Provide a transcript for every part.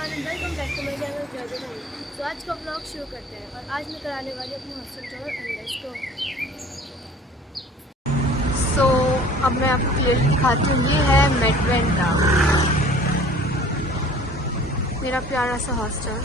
Everyone and welcome back to my channel जॉर्जन हनी। तो आज का ब्लॉग शुरू करते हैं और आज मैं कराने वाली अपनी हॉस्टल टूर अंदर को। सो अब मैं आपको क्लियरली दिखाती हूँ। ये है मेडवेंटा, मेरा प्यारा सा हॉस्टल।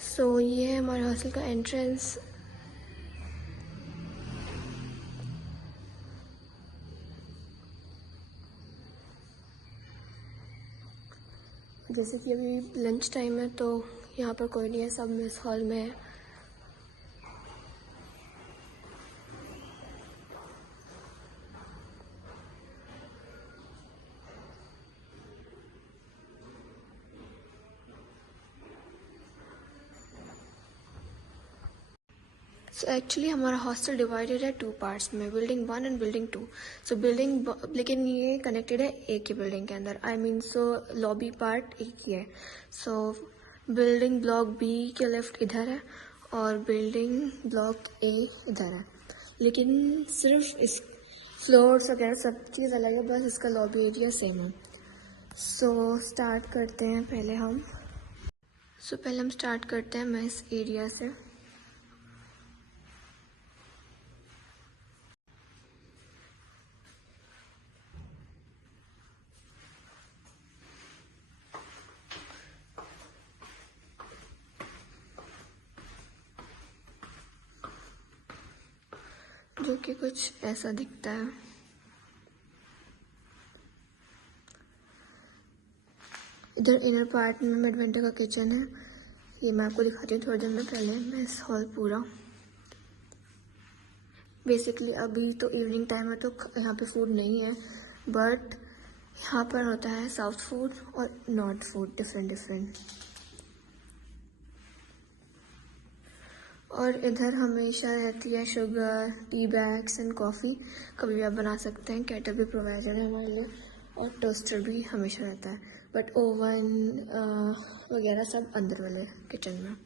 सो ये है हमारे हॉस्टल का एंट्रेंस। जैसे कि अभी लंच टाइम है तो यहाँ पर कोई नहीं है, सब मेस हॉल में है। सो एक्चुअली हमारा हॉस्टल डिवाइडेड है 2 पार्ट्स में, building 1 and building 2। So building लेकिन ये कनेक्टेड है एक ही बिल्डिंग के अंदर। I mean so lobby part एक ही है। सो बिल्डिंग ब्लॉक बी के लेफ्ट इधर है और बिल्डिंग ब्लॉक ए इधर है, लेकिन सिर्फ इस फ्लोर्स वगैरह सब चीज़ अलग है, बस इसका लॉबी एरिया सेम है। सो स्टार्ट करते हैं पहले हम। पहले हम स्टार्ट करते हैं मेस एरिया से। जो कि कुछ ऐसा दिखता है। इधर इनर पार्ट में मेडवेंटा का किचन है, ये मैं आपको दिखाती हूँ थोड़ी देर में। पहले मेस हॉल पूरा। बेसिकली अभी तो इवनिंग टाइम है तो यहाँ पे फूड नहीं है, बट यहाँ पर होता है साउथ फूड और नॉर्थ फूड, डिफरेंट। और इधर हमेशा रहती है sugar, tea bags and coffee. कभी भी आप बना सकते हैं। केटल भी प्रोवाइडेड है हमारे लिए और टोस्टर भी हमेशा रहता है, बट ओवन वगैरह सब अंदर वाले किचन में।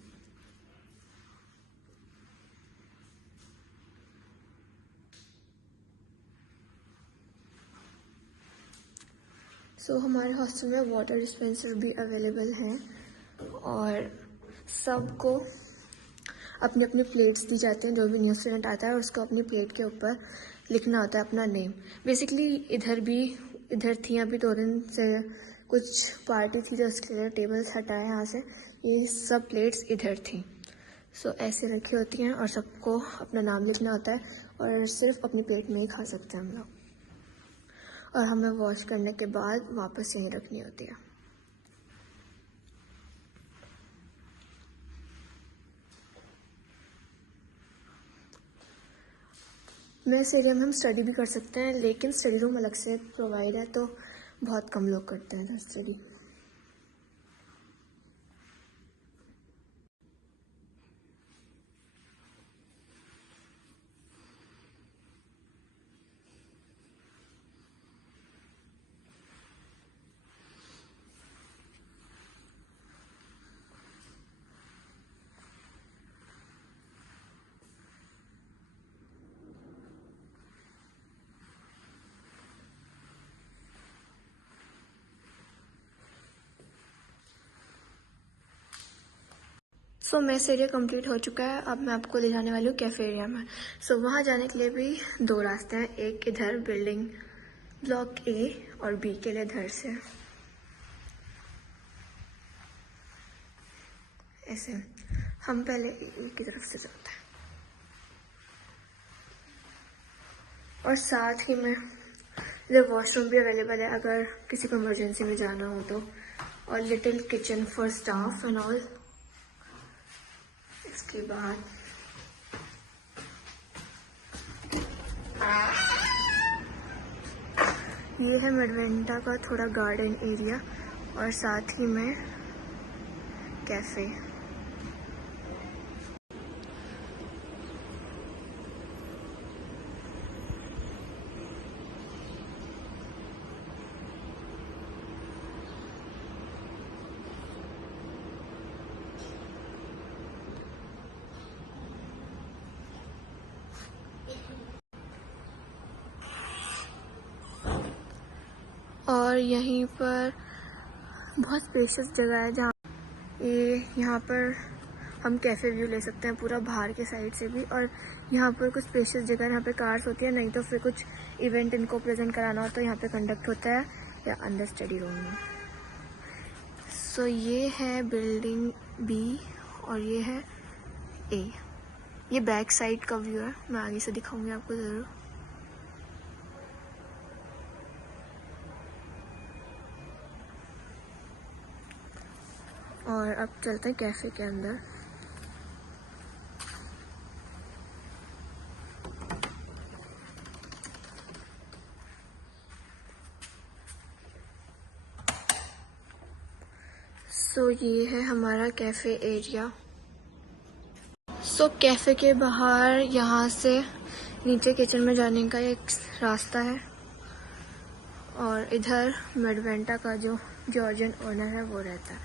हमारे हॉस्टल में वाटर डिस्पेंसर भी अवेलेबल हैं और सबको अपने अपने प्लेट्स दी जाते हैं। जो भी न्यू स्टूडेंट आता है और उसको अपनी प्लेट के ऊपर लिखना होता है अपना नेम। बेसिकली इधर थी अभी 2 दिन से कुछ पार्टी थी तो उसके लिए टेबल्स हटाए यहाँ से, ये सब प्लेट्स इधर थी। ऐसे रखी होती हैं और सबको अपना नाम लिखना होता है और सिर्फ अपनी प्लेट में ही खा सकते हैं हम लोग, और हमें वॉश करने के बाद वापस यहीं रखनी होती है। मेस एरिया में हम स्टडी भी कर सकते हैं, लेकिन स्टडी रूम अलग से प्रोवाइड है तो बहुत कम लोग करते हैं स्टडी। मेस एरिया कंप्लीट हो चुका है। अब मैं आपको ले जाने वाली हूँ कैफ़े एरिया में। वहाँ जाने के लिए भी 2 रास्ते हैं, एक इधर बिल्डिंग ब्लॉक ए और बी के लिए इधर से। ऐसे हम पहले ए की तरफ से चलते हैं और साथ ही में इधर वॉशरूम भी अवेलेबल है अगर किसी को इमरजेंसी में जाना हो तो, और little kitchen for staff and all. इसके बाद ये है मेडवेंटा का थोड़ा गार्डन एरिया और साथ ही में कैफ़े। और यहीं पर बहुत स्पेशियस जगह है जहाँ यहाँ पर हम कैफ़े व्यू ले सकते हैं पूरा बाहर के साइड से भी। और यहाँ पर कुछ स्पेशियस जगह यहाँ पे कार्स होती है, नहीं तो फिर कुछ इवेंट इनको प्रेजेंट कराना हो तो यहाँ पे कंडक्ट होता है या अंदर स्टडी रूम में। सो ये है बिल्डिंग बी और ये है ए। ये बैक साइड का व्यू है, मैं आगे से दिखाऊंगी आपको ज़रूर। और अब चलते हैं कैफ़े के अंदर। सो ये है हमारा कैफ़े एरिया। सो कैफ़े के बाहर यहाँ से नीचे किचन में जाने का एक रास्ता है और इधर मेडवेंटा का जो जॉर्जियन ओनर है वो रहता है,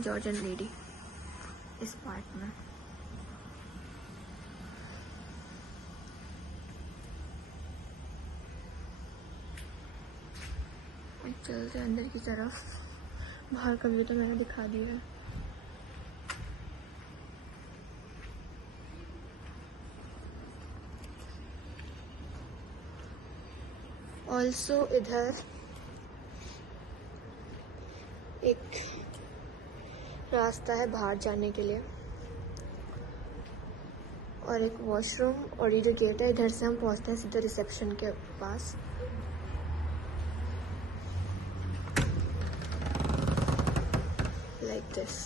जॉर्जियन लेडी इस पार्ट में। चलते अंदर की तरफ। बाहर का व्यू तो मैंने दिखा दिया है। ऑल्सो इधर एक रास्ता है बाहर जाने के लिए और एक वॉशरूम, और ये जो गेट है इधर से हम पहुंचते हैं सीधे रिसेप्शन के पास। Like this.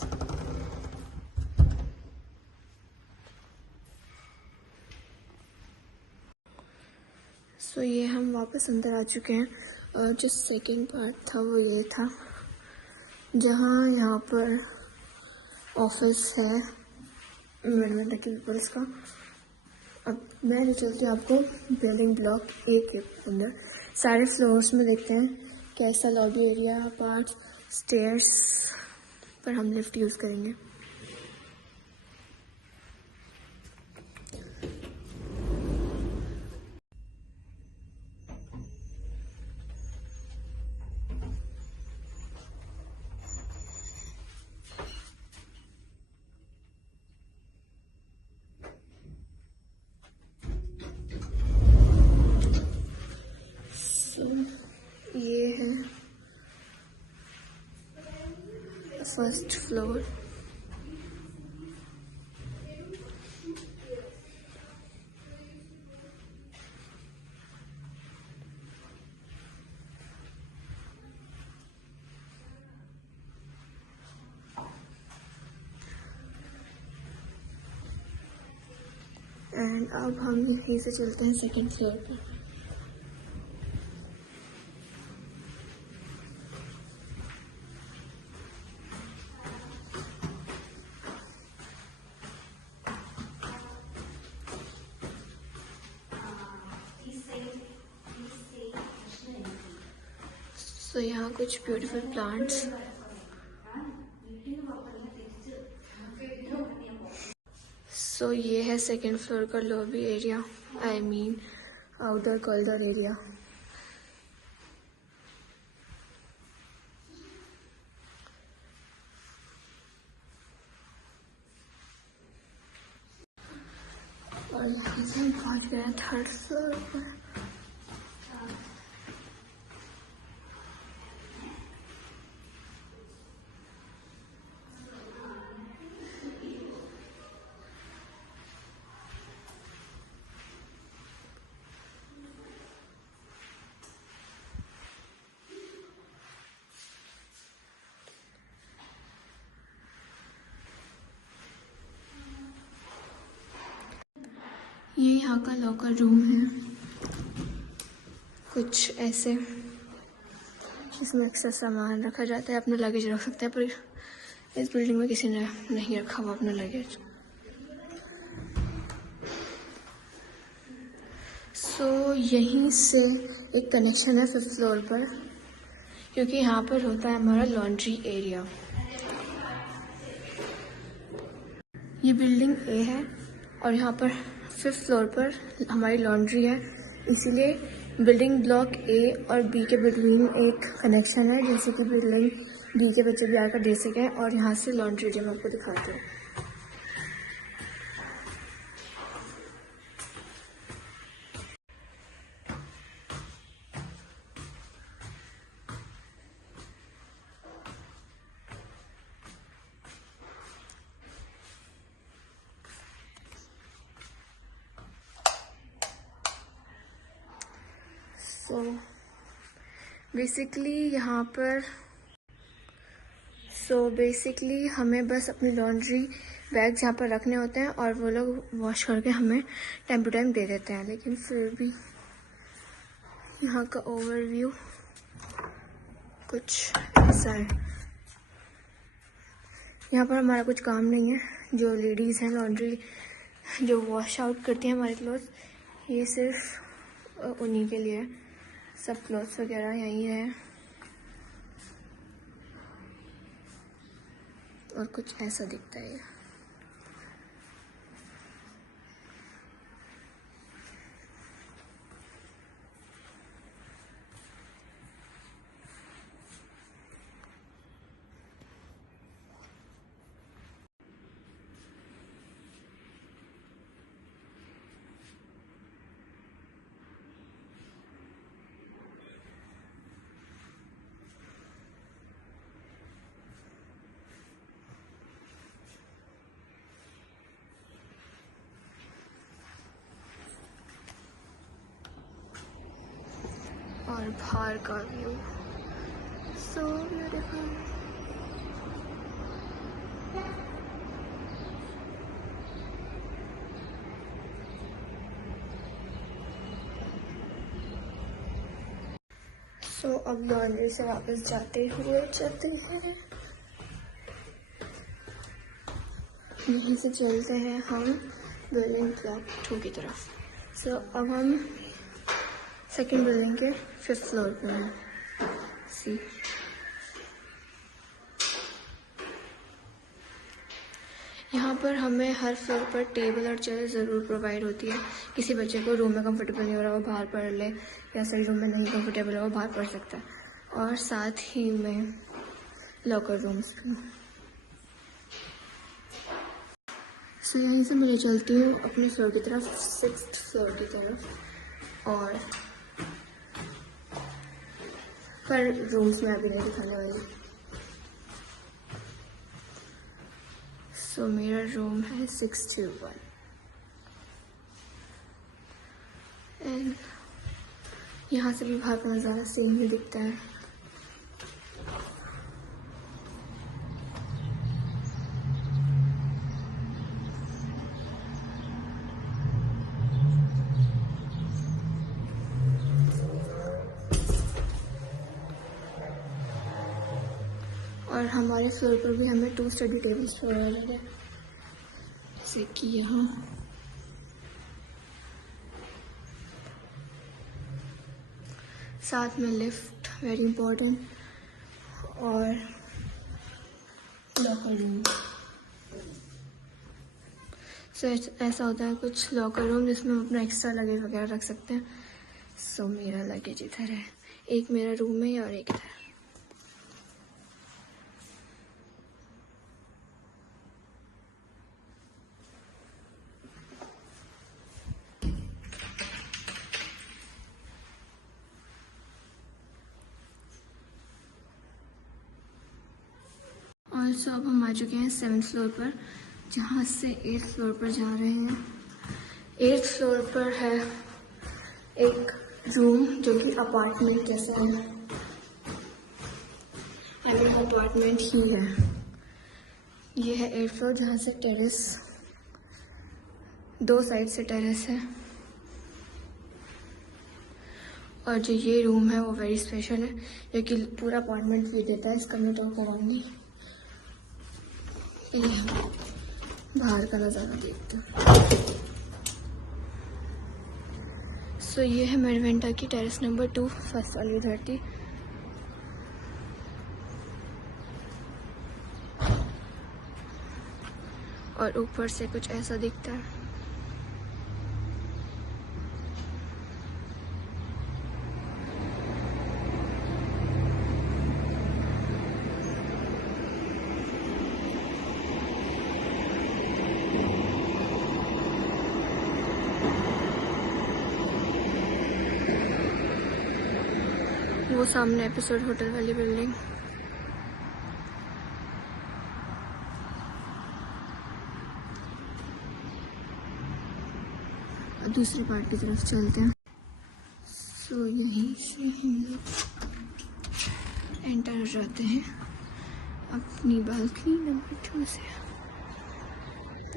सो ये हम वापस अंदर आ चुके हैं। जो सेकंड पार्ट था वो ये था जहाँ यहाँ पर ऑफिस है मेडवेंटा के पीपल्स का। अब मैं ले चलती हूँ आपको बिल्डिंग ब्लॉक ए के अंदर। सारे फ्लोर्स में देखते हैं कैसा लॉबी एरिया, पार्ट्स, स्टेयर्स पर हम लिफ्ट यूज़ करेंगे। ये है फर्स्ट फ्लोर। एंड अब हम यहीं से चलते हैं सेकंड फ्लोर पर। तो यहाँ कुछ ब्यूटीफुल प्लांट्स। सो ये है सेकंड फ्लोर का lobby area, I mean outdoor corridor area. और यहाँ से हम पहुँच गए हैं थर्ड फ्लोर पर। ये यहाँ का लॉकर रूम है, कुछ ऐसे जिसमें अक्सर सामान रखा जाता है, अपना लगेज रख सकते हैं, पर इस बिल्डिंग में किसी ने नहीं रखा हुआ अपना लगेज। सो यहीं से एक कनेक्शन है फिफ्थ फ्लोर पर, क्योंकि यहाँ पर होता है हमारा लॉन्ड्री एरिया। ये बिल्डिंग ए है और यहाँ पर फिफ्थ फ्लोर पर हमारी लॉन्ड्री है, इसीलिए बिल्डिंग ब्लॉक ए और बी के बिटवीन एक कनेक्शन है, जिससे कि बिल्डिंग बी के बच्चे भी आकर दे सकें। और यहाँ से लॉन्ड्री एरिया मैं आपको दिखाती हूँ। सो बेसिकली हमें बस अपनी लॉन्ड्री बैग्स यहाँ पर रखने होते हैं और वो लोग वॉश करके हमें टाइम टू टाइम दे देते हैं। लेकिन फिर भी यहाँ का ओवरव्यू कुछ ऐसा है। यहाँ पर हमारा कुछ काम नहीं है। जो लेडीज़ हैं लॉन्ड्री जो वॉश आउट करती हैं हमारे क्लोथ्स, ये सिर्फ उन्हीं के लिए। सब क्लोथ्स वगैरह यहीं है और कुछ ऐसा दिखता है। और बाहर का व्यू सो ब्यूटीफुल। सो अब लॉन्ड्री से वापस जाते हुए चलते हैं। यहीं से चलते हैं हम बिल्डिंग ब्लॉक 2 की तरफ। सो अब हम सेकेंड बिल्डिंग के 5th फ्लोर पर हैं। सी यहाँ पर हमें हर फ्लोर पर टेबल और चेयर ज़रूर प्रोवाइड होती है। किसी बच्चे को रूम में कंफर्टेबल नहीं हो रहा, वो बाहर पढ़ ले, या सही रूम में नहीं कंफर्टेबल है वो बाहर पढ़ सकता है। और साथ ही में लॉकर रूम्स भी। सो यहीं से मैं चलती हूँ अपने फ्लोर की तरफ, 6th फ्लोर की तरफ। और पर रूम्स में अभी नहीं दिखाने वाली। सो मेरा रूम है 621 एंड यहाँ से भी बाहर का नज़ारा सेम ही दिखता है। और हमारे फ्लोर पर भी हमें 2 स्टडी टेबल्स प्रोवाइड है, जैसे कि यहाँ। साथ में लिफ्ट वेरी इम्पोर्टेंट और लॉकर रूम। सो ऐसा होता है कुछ लॉकर रूम जिसमें हम अपना एक्स्ट्रा लगेज वगैरह रख सकते हैं। सो मेरा लगेज इधर है, एक मेरा रूम में है और एक इधर। और सो अब हम आ चुके हैं 7th फ्लोर पर, जहाँ से 8th फ्लोर पर जा रहे हैं। 8th फ्लोर पर है एक रूम जो कि अपार्टमेंट जैसा है, अपार्टमेंट ही है। ये है 8th फ्लोर, जहाँ से टेरेस, 2 साइड से टेरेस है। और जो ये रूम है वो वेरी स्पेशल है, जो कि पूरा अपार्टमेंट भी देता है। इसका मैं टॉक कराऊंगी। बाहर का नज़ारा देखते हैं। सो ये है मेरवेंटा की टेरेस नंबर 2, फर्स्ट वाली धरती। और ऊपर से कुछ ऐसा दिखता है। वो सामने एपिसोड होटल वाली बिल्डिंग। दूसरे पार्ट की तरफ चलते हैं। सो यहीं से हम लोग एंटर हो जाते हैं अपनी बालकनी नंबर 2 से,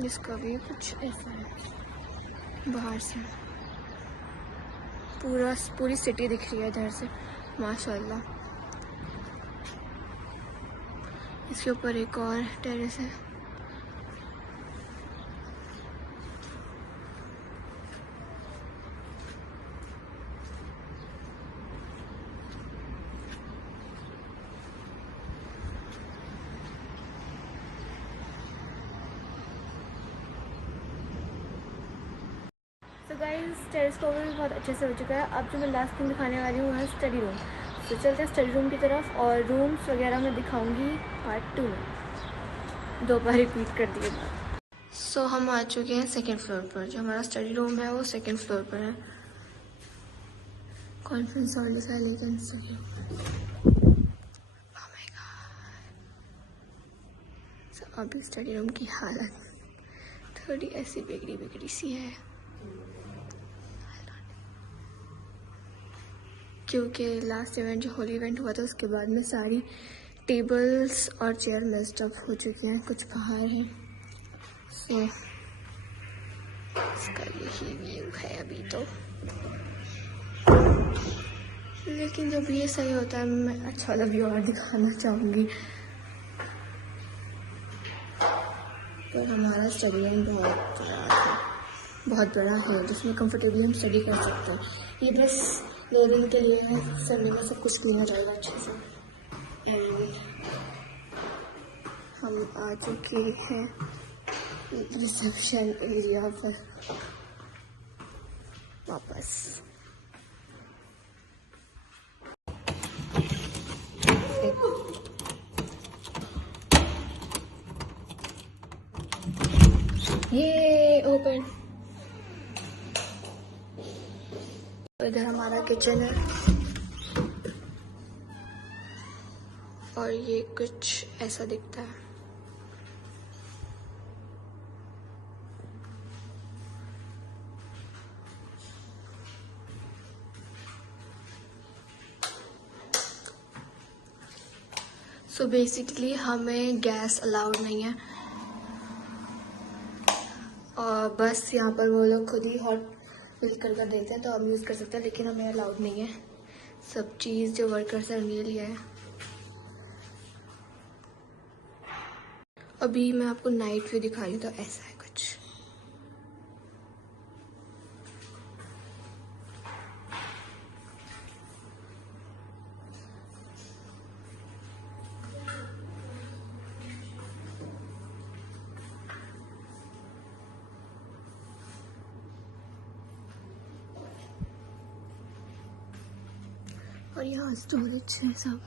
जिसका भी कुछ ऐसा है। बाहर से पूरी सिटी दिख रही है इधर से, माशाल्लाह। इसके ऊपर एक और टेरेस है। तो गाइस टेरेस का ओवर भी बहुत अच्छे से हो चुका है। अब जो मैं लास्ट थिंग दिखाने वाली हूँ है स्टडी रूम। तो चलते हैं स्टडी रूम की तरफ, और रूम्स वगैरह मैं दिखाऊंगी पार्ट 2 में। 2 बार रिपीट कर दिए बात। सो हम आ चुके हैं सेकंड फ्लोर पर। जो हमारा स्टडी रूम है वो सेकंड फ्लोर पर है। कॉन्फ्रेंस हॉल जैसा है लेकिन सही। Oh my God। So, अभी स्टडी रूम की हालत थोड़ी ऐसी बिगड़ी सी है, क्योंकि लास्ट इवेंट जो होली इवेंट हुआ था उसके बाद में सारी टेबल्स और चेयर मेस्ड अप हो चुकी हैं, कुछ बाहर हैं। सो इसका यही व्यू है अभी तो, लेकिन जब ये सही होता है मैं अच्छा वाला व्यू और दिखाना चाहूँगी। पर हमारा स्टडी रूम बहुत बड़ा है जिसमें कंफर्टेबली हम स्टडी कर सकते हैं। ये बस लोडिंग के लिए है, संडे में सब कुछ क्लीन हो जाएगा अच्छे से। एंड हम आ चुके हैं रिसेप्शन एरिया पर वापस। ये ओपन। इधर हमारा किचन है और ये कुछ ऐसा दिखता है। सो बेसिकली हमें गैस अलाउड नहीं है, और बस यहाँ पर वो लोग खुद ही हॉट मिल कर देते हैं तो हम यूज़ कर सकते हैं, लेकिन हमें अलाउड नहीं है। सब चीज़ जो वर्कर्स हैं उनके लिए है। अभी मैं आपको नाइट व्यू दिखा रही हूँ, तो ऐसा है कुछ। और यहाँ स्टोरेज है सब।